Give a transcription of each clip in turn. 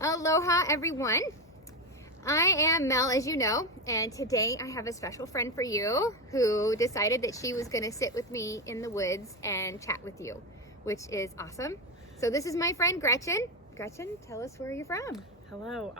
Aloha, everyone. I am Mel, as you know, and today I have a special friend for you who decided that she was going to sit with me in the woods and chat with you, which is awesome. So this is my friend Gretchen. Gretchen, tell us where you're from. Hello,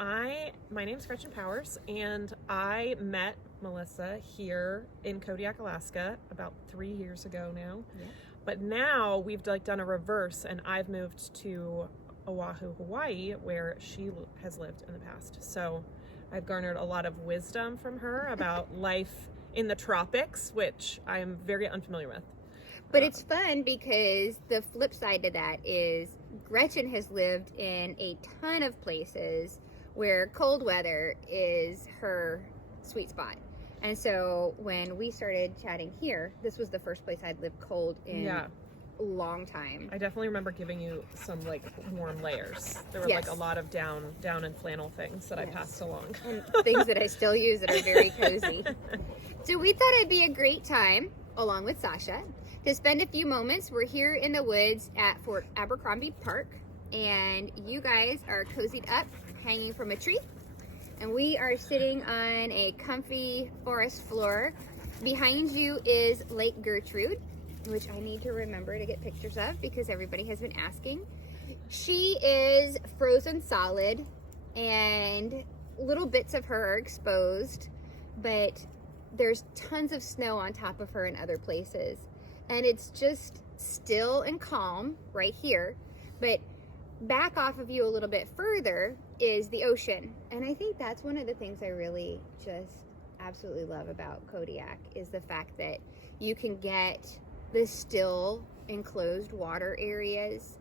my name's Gretchen Powers, and I met Melissa here in Kodiak, Alaska about 3 years ago now. Yeah. But now we've done a reverse, and I've moved to Oahu, Hawaii, where she has lived in the past. So I've garnered a lot of wisdom from her about life in the tropics, which I'm very unfamiliar with. But it's fun because the flip side to that is Gretchen has lived in a ton of places where cold weather is her sweet spot. And so when we started chatting here, this was the first place I'd lived cold in a long time. I definitely remember giving you some warm layers. There were a lot of down and flannel things that I passed along. And things that I still use that are very cozy. So we thought it'd be a great time, along with Sasha, to spend a few moments. We're here in the woods at Fort Abercrombie Park, and you guys are cozied up, hanging from a tree, and we are sitting on a comfy forest floor. Behind you is Lake Gertrude, which I need to remember to get pictures of because everybody has been asking. She is frozen solid, and little bits of her are exposed, but there's tons of snow on top of her in other places. And it's just still and calm right here. But back off of you a little bit further is the ocean. And I think that's one of the things I really just absolutely love about Kodiak is the fact that you can get the still enclosed water areas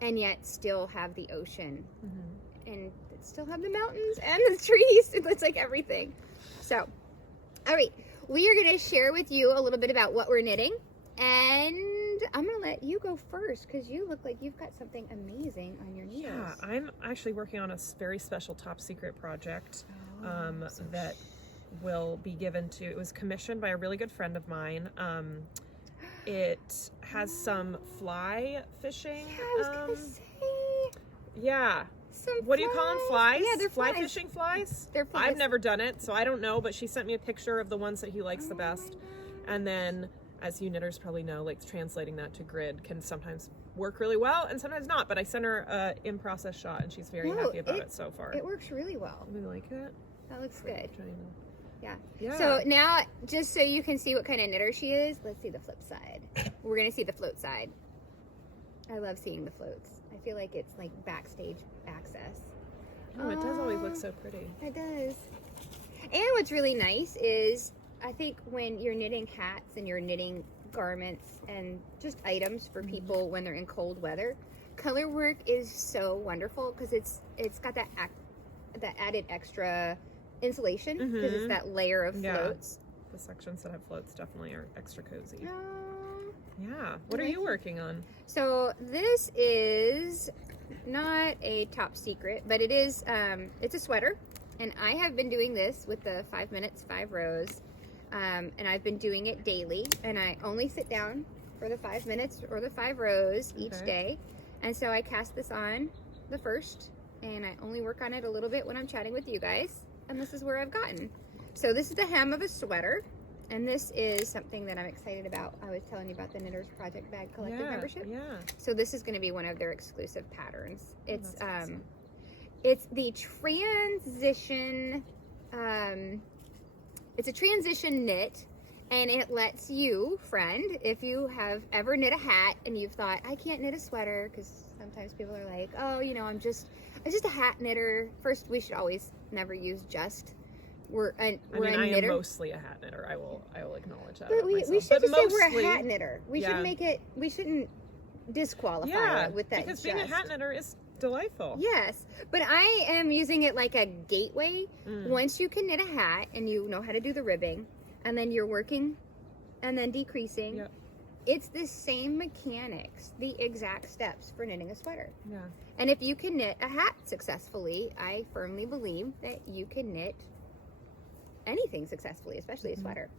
and yet still have the ocean. Mm-hmm. And still have the mountains and the trees. It's like everything. So, all right, we are going to share with you a little bit about what we're knitting. And I'm going to let you go first because you look like you've got something amazing on your needles. Yeah, I'm actually working on a very special top secret project that will be given to, it was commissioned by a really good friend of mine. It has some fly fishing. Yeah, I was going to say. Yeah. What do you call them? Flies? Yeah, they're flies. Fly fishing flies? They're flies. I've never done it, so I don't know, but she sent me a picture of the ones that he likes the best. And then, as you knitters probably know, translating that to grid can sometimes work really well and sometimes not. But I sent her an in-process shot, and she's very happy about it so far. It works really well. You like it? That looks good. Yeah. Yeah. So now, just so you can see what kind of knitter she is, let's see the flip side. We're going to see the float side. I love seeing the floats. I feel like it's like backstage access. Oh, it does always look so pretty. It does. And what's really nice is, I think when you're knitting hats and you're knitting garments and just items for people when they're in cold weather, color work is so wonderful because it's got that added extra insulation because it's that layer of floats. The sections that have floats definitely are extra cozy. Yeah. What are you working on? So this is not a top secret, but it is. It's a sweater, and I have been doing this with the 5 minutes, 5 rows. And I've been doing it daily, and I only sit down for the 5 minutes or the 5 rows each day. And so I cast this on the first, and I only work on it a little bit when I'm chatting with you guys, and this is where I've gotten. So this is the hem of a sweater, and this is something that I'm excited about. I was telling you about the Knitters Project Bag Collective membership. Yeah. So this is going to be one of their exclusive patterns. It's awesome. It's the transition. It's a transition knit, and it lets you, friend, if you have ever knit a hat and you've thought, I can't knit a sweater, because sometimes people are like, oh, I'm just a hat knitter. First, we should always never use just. I am mostly a hat knitter. I will acknowledge that. But we should just say we're a hat knitter. We shouldn't disqualify it with that. Because being a hat knitter is delightful. Yes, but I am using it like a gateway. Once you can knit a hat and you know how to do the ribbing, and then you're working and then decreasing, it's the same mechanics, the exact steps for knitting a sweater. Yeah. And if you can knit a hat successfully, I firmly believe that you can knit anything successfully, especially a sweater.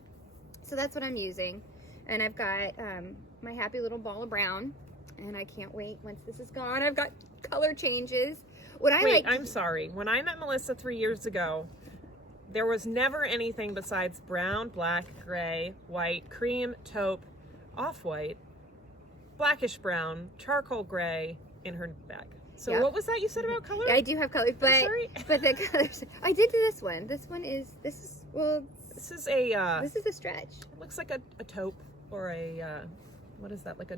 So that's what I'm using. And I've got my happy little ball of brown, and I can't wait once this is gone. I've got color changes. what I Wait, like. I'm sorry. When I met Melissa 3 years ago, there was never anything besides brown, black, gray, white, cream, taupe, off-white, blackish brown, charcoal gray in her bag. So Yep. what was that you said about color? I do have colors, but the colors. I did do this one. This is This is a. This is a stretch. It looks like a taupe or a what is that? Like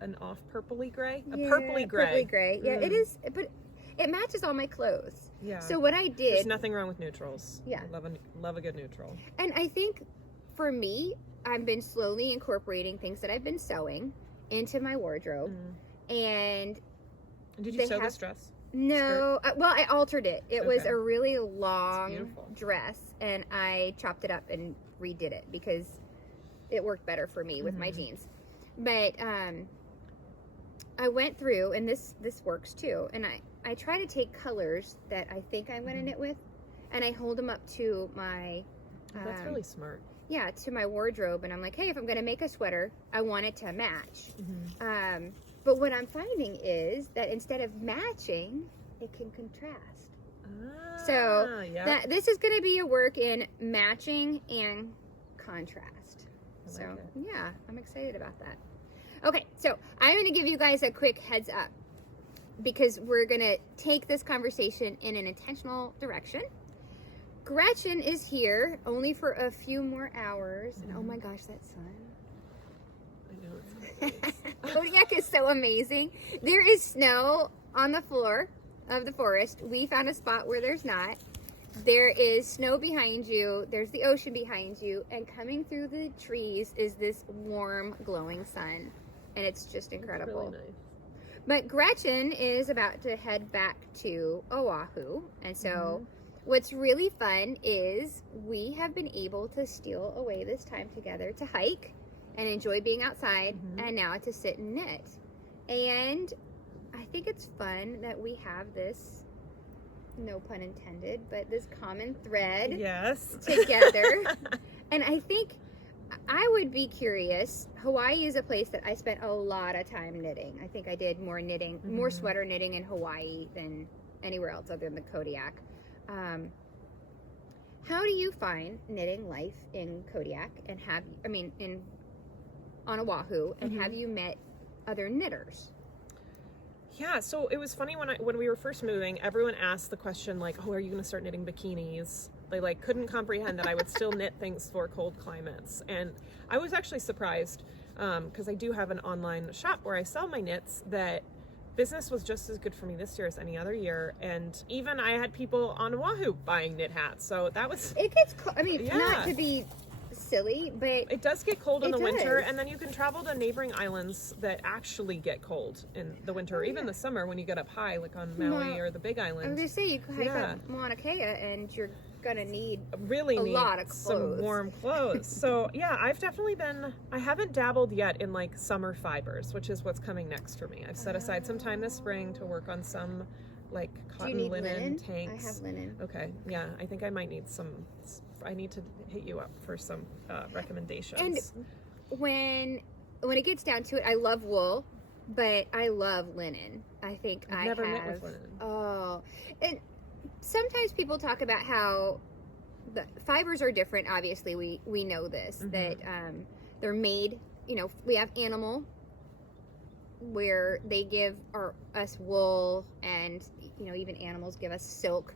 an off purpley gray? A purpley gray. Purpley gray. Yeah, it is. But it matches all my clothes. Yeah. So what I did. There's nothing wrong with neutrals. Yeah. Love a good neutral. And I think for me, I've been slowly incorporating things that I've been sewing into my wardrobe. And did you sew this dress? No. Well, I altered it. It was a really It's long beautiful. dress, and I chopped it up and redid it because it worked better for me with my jeans. But I went through, and this works too, and I try to take colors that I think I'm going to knit with, and I hold them up to my That's really smart. yeah, to my wardrobe, and I'm like, hey, if I'm going to make a sweater, I want it to match. But what I'm finding is that instead of matching, it can contrast. So this is going to be a work in matching and contrast. So yeah, I'm excited about that. Okay, so I'm going to give you guys a quick heads up because we're going to take this conversation in an intentional direction. Gretchen is here only for a few more hours. And oh my gosh, that sun. I know, it's Kodiak is so amazing. There is snow on the floor of the forest. We found a spot where there's not. There is snow behind you. There's the ocean behind you. And coming through the trees is this warm, glowing sun. And it's just incredible. It's really nice. But Gretchen is about to head back to Oahu. And so what's really fun is we have been able to steal away this time together to hike and enjoy being outside, and now to sit and knit. And I think it's fun that we have this, no pun intended, but this common thread together. And I think I would be curious. Hawaii is a place that I spent a lot of time knitting. I think I did more knitting, more sweater knitting in Hawaii than anywhere else other than the Kodiak. How do you find knitting life in Kodiak and on Oahu, and have you met other knitters? Yeah, so it was funny when we were first moving, everyone asked the question like, oh, are you going to start knitting bikinis? They like couldn't comprehend that I would still knit things for cold climates. And I was actually surprised because I do have an online shop where I sell my knits, that business was just as good for me this year as any other year. And even I had people on Oahu buying knit hats. So that was... It gets cold. I mean, not to be silly, but it does get cold in the winter, and then you can travel to neighboring islands that actually get cold in the winter, or even the summer when you get up high, like on Maui or the Big Island. I was gonna say you can hike up Mauna Kea, and you're gonna need a lot of clothes. Some warm clothes. So yeah, I've definitely I haven't dabbled yet in like summer fibers, which is what's coming next for me. I've set aside some time this spring to work on some like cotton linen tanks. I have linen. Okay, yeah, I think I might need some. I need to hit you up for some recommendations. And when it gets down to it, I love wool, but I love linen. I think I've never knit with linen. Oh, and sometimes people talk about how the fibers are different. Obviously, we know this, that they're made. You know, we have animal, where they give us wool, and you know, even animals give us silk.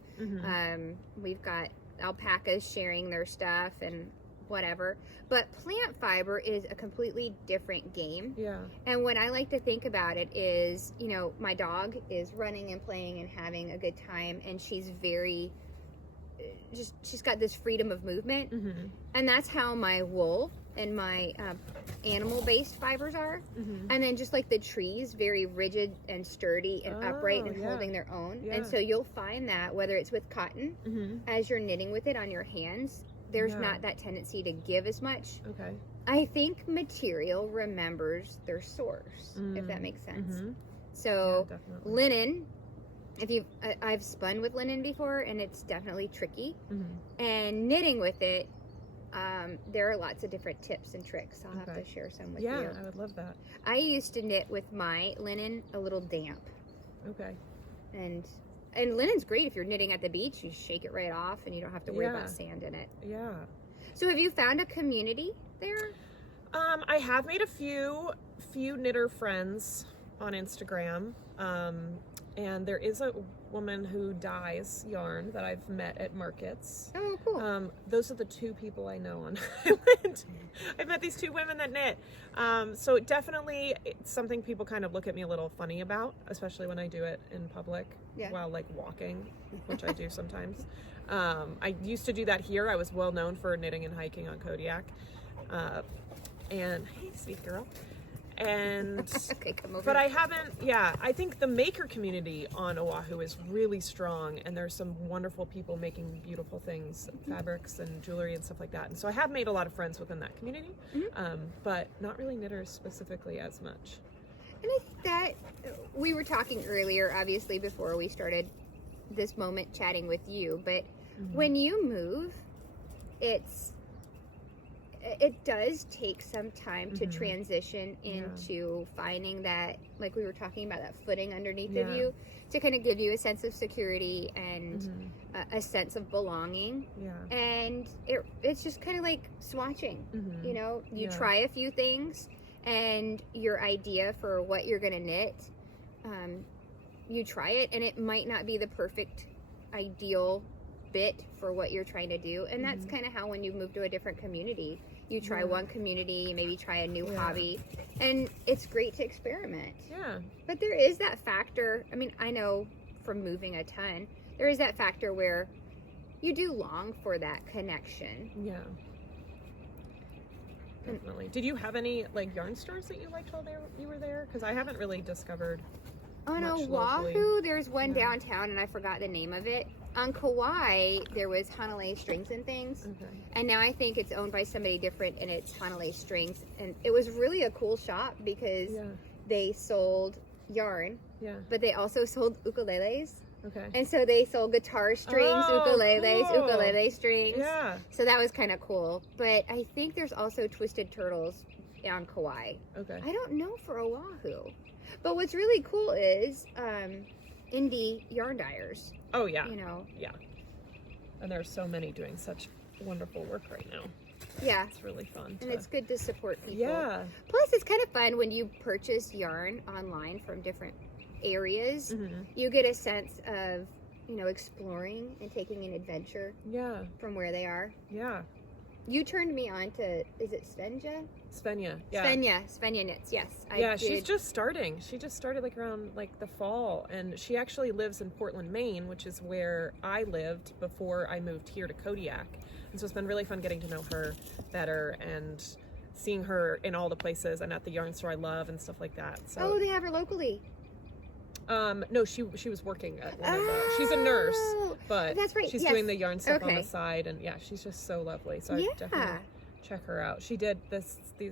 We've got alpacas sharing their stuff and whatever, but plant fiber is a completely different game. And what I like to think about it is, you know, my dog is running and playing and having a good time, and she's she's got this freedom of movement, and that's how my wool and my animal-based fibers are. And then just like the trees, very rigid and sturdy and upright and holding their own. And so you'll find that whether it's with cotton, as you're knitting with it on your hands, there's not that tendency to give as much. I think material remembers their source, if that makes sense. So linen, I've spun with linen before, and it's definitely tricky. And knitting with it, there are lots of different tips and tricks. I'll have to share some with you. Yeah, I would love that. I used to knit with my linen a little damp. And And linen's great if you're knitting at the beach. You shake it right off and you don't have to worry Yeah. about sand in it. Yeah. So have you found a community there? I have made a few knitter friends on Instagram. And there is a woman who dyes yarn that I've met at markets. Oh, cool. Those are the two people I know on island. I've met these two women that knit. So it definitely, it's something people kind of look at me a little funny about, especially when I do it in public while like walking, which I do sometimes. I used to do that here. I was well known for knitting and hiking on Kodiak. And hey, sweet girl. And Okay, come over. but I haven't, I think the maker community on Oahu is really strong, and there's some wonderful people making beautiful things, fabrics and jewelry and stuff like that. And so I have made a lot of friends within that community, but not really knitters specifically as much. And I think that we were talking earlier, obviously, before we started this moment chatting with you, but when you move, it does take some time to transition into finding that, like we were talking about, that footing underneath of you, to kind of give you a sense of security and a sense of belonging. And it's just kind of like swatching. You know, you try a few things, and your idea for what you're going to knit, you try it, and it might not be the perfect ideal bit for what you're trying to do. And that's kind of how, when you move to a different community, you try one community, maybe try a new hobby, and it's great to experiment. But there is that factor, I mean, I know from moving a ton, there is that factor where you do long for that connection. Definitely. Did you have any like yarn stores that you liked while you were there? Because I haven't really discovered on much Oahu, locally. There's one downtown, and I forgot the name of it. On Kauai, there was Hanalei Strings and Things, and now I think it's owned by somebody different, and it's Hanalei Strings. And it was really a cool shop because they sold yarn, but they also sold ukuleles. And so they sold guitar strings, ukuleles, cool. ukulele strings. So that was kind of cool. But I think there's also Twisted Turtles on Kauai. I don't know for Oahu. But what's really cool is indie yarn dyers. You know. And there's so many doing such wonderful work right now. It's really fun. And it's good to support people. Plus, it's kind of fun when you purchase yarn online from different areas. You get a sense of, you know, exploring and taking an adventure from where they are. You turned me on to, is it Svenja? Svenja, Svenja knits, yes. She's just starting. She just started like around like the fall, and she actually lives in Portland, Maine, which is where I lived before I moved here to Kodiak. And so it's been really fun getting to know her better and seeing her in all the places and at the yarn store I love and stuff like that. So they have her locally. No, she was working at one of the, she's a nurse, but that's right. She's doing the yarn stuff on the side, and she's just so lovely. So I definitely check her out. She did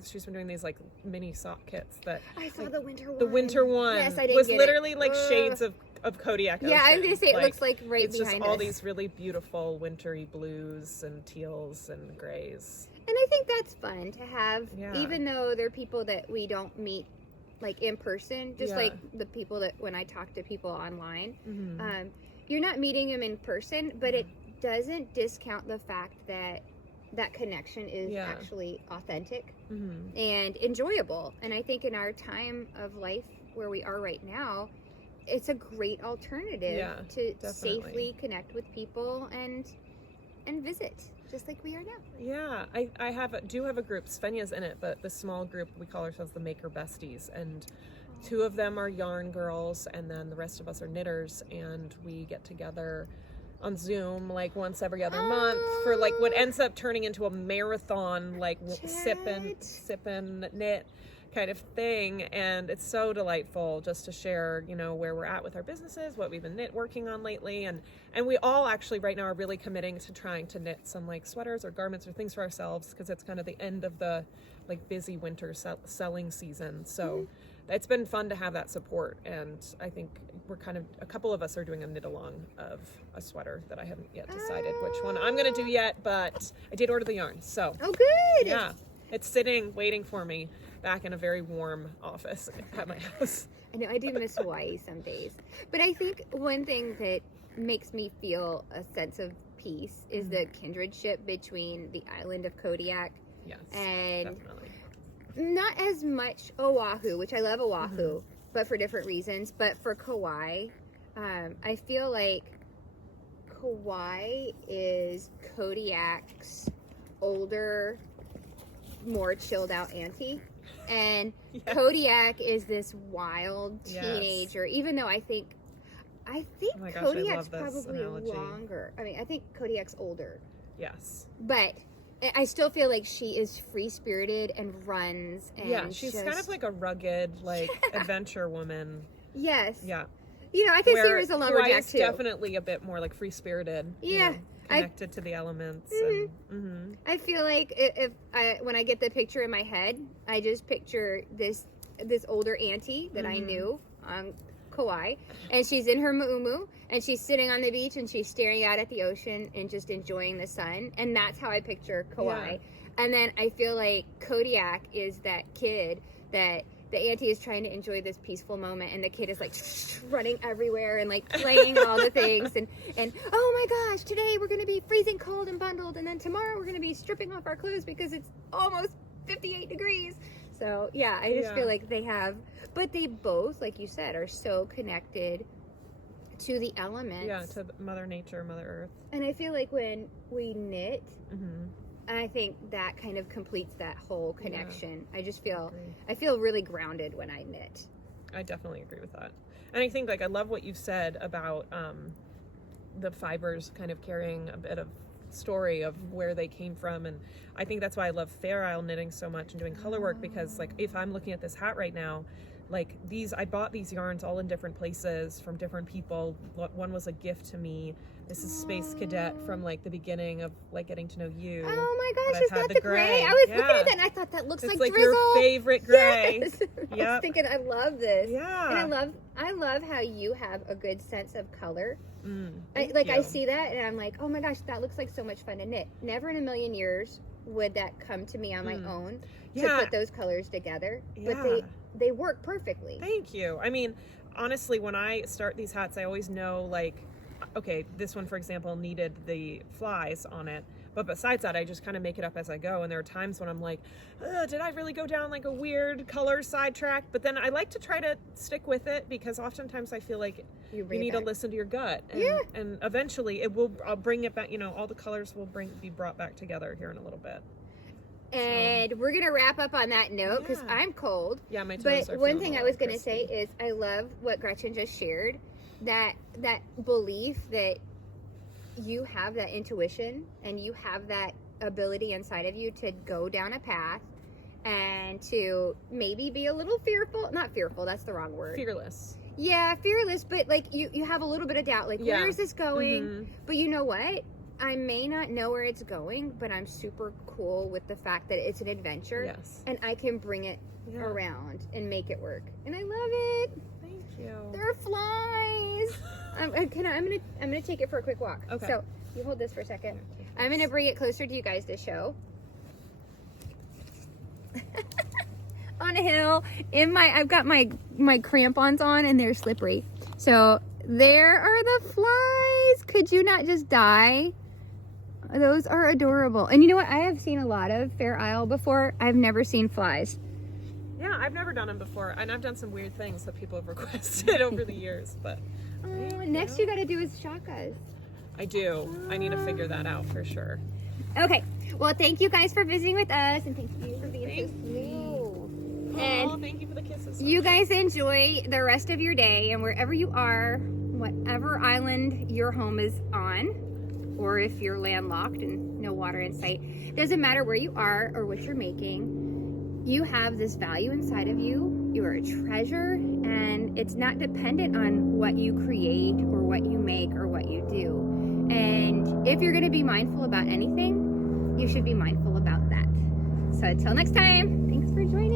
she's been doing these like mini sock kits that I saw the winter one. The winter one was literally like shades of Kodiak Ocean. I was gonna say, it looks like right it's behind just all us. these really beautiful wintry blues and teals and grays. And I think that's fun to have, even though they're people that we don't meet like in person, just like the people that when I talk to people online, you're not meeting them in person, but it doesn't discount the fact that that connection is actually authentic and enjoyable. And I think in our time of life where we are right now, it's a great alternative to safely connect with people and visit, just like we are now. I do have a group. Svenja's in it, but the small group, we call ourselves the Maker Besties, and two of them are yarn girls, and then the rest of us are knitters, and we get together on Zoom like once every other month for like what ends up turning into a marathon, like sip and knit kind of thing. And it's so delightful just to share, you know, where we're at with our businesses, what we've been working on lately, and we all actually right now are really committing to trying to knit some like sweaters or garments or things for ourselves, because it's kind of the end of the like busy winter selling season. So it's been fun to have that support, and I think we're kind of, a couple of us are doing a knit along of a sweater that I haven't yet decided which one I'm gonna do yet, but I did order the yarn, so good. it's sitting waiting for me back in a very warm office at my house. I know I do miss Hawaii some days. But I think one thing that makes me feel a sense of peace is the kindredship between the island of Kodiak Yes, and definitely. not as much Oahu, which I love Oahu, but for different reasons. But for Kauai, I feel like Kauai is Kodiak's older, more chilled out auntie. And Kodiak is this wild teenager, even though I think Oh my gosh, Kodiak's I love this probably analogy. longer. I mean, I think Kodiak's older. Yes. But I still feel like she is free-spirited and runs. And Yeah, she's kind of like a rugged, like, adventure woman. Yes. Yeah. You know, I can see her as a lumberjack, Hawaii's too. definitely a bit more, like, free-spirited. Yeah. Connected to the elements. And, I feel like when I get the picture in my head, I just picture this older auntie that I knew on Kauai, and she's in her mu'umu, and she's sitting on the beach, and she's staring out at the ocean and just enjoying the sun, and that's how I picture Kauai. Yeah. And then I feel like Kodiak is that kid that the auntie is trying to enjoy this peaceful moment, and the kid is like running everywhere and like playing all the things, and oh my gosh, today we're gonna be freezing cold and bundled, and then tomorrow we're gonna be stripping off our clothes because it's almost 58 degrees. So yeah, I just feel like they have, but they both, like you said, are so connected to the elements. Yeah, to Mother Nature, Mother Earth. And I feel like when we knit, I think that kind of completes that whole connection. I just feel, I feel really grounded when I knit. I definitely agree with that. And I think, like, I love what you've said about the fibers kind of carrying a bit of story of where they came from. And I think that's why I love Fair Isle knitting so much and doing color work, because, like, if I'm looking at this hat right now, like, I bought these yarns all in different places from different people. One was a gift to me. This is Space Cadet from, like, the beginning of, like, getting to know you. Oh my gosh, I've is had that the the gray? I was looking at that and I thought that looks It's like like drizzle. your favorite gray. Yes. I was thinking, I love this. Yeah. And I love how you have a good sense of color. Thank I you. see that and I'm like, oh my gosh, that looks like so much fun to knit. Never in a million years would that come to me on my own to put those colors together. But they work perfectly. Thank you. I mean, honestly, when I start these hats, I always know, like, okay, this one, for example, needed the flies on it. But besides that, I just kind of make it up as I go. And there are times when I'm like, did I really go down like a weird color sidetrack? But then I like to try to stick with it, because oftentimes I feel like you need to listen to your gut. And, and eventually I'll bring it back, all the colors will be brought back together here in a little bit. And we're going to wrap up on that note because I'm cold. Yeah, my toes But are one thing I was going to crispy. say is I love what Gretchen just shared, that belief that you have that intuition and you have that ability inside of you to go down a path and to maybe be a little fearful. Not fearful, that's the wrong word. Fearless. Yeah, fearless, but like you have a little bit of doubt, like where is this going? But you know what? I may not know where it's going, but I'm super cool with the fact that it's an adventure. Yes. And I can bring it around and make it work. And I love it. Thank you. There are flies. I'm gonna take it for a quick walk. Okay. So you hold this for a second. I'm gonna bring it closer to you guys to show. On a hill, I've got my crampons on and they're slippery. So there are the flies. Could you not just die? Those are adorable. And you know what? I have seen a lot of Fair Isle before. I've never seen flies. Yeah, I've never done them before, and I've done some weird things that people have requested over the years, but... Next you gotta do is shakas. I do. I need to figure that out for sure. Okay. Well, thank you guys for visiting with us, and thank you for being so smooth. And thank you for the kisses. you guys enjoy the rest of your day, and wherever you are, whatever island your home is on, or if you're landlocked and no water in sight, doesn't matter where you are or what you're making, you have this value inside of you. You are a treasure, and it's not dependent on what you create or what you make or what you do. And if you're going to be mindful about anything, you should be mindful about that. So until next time, thanks for joining.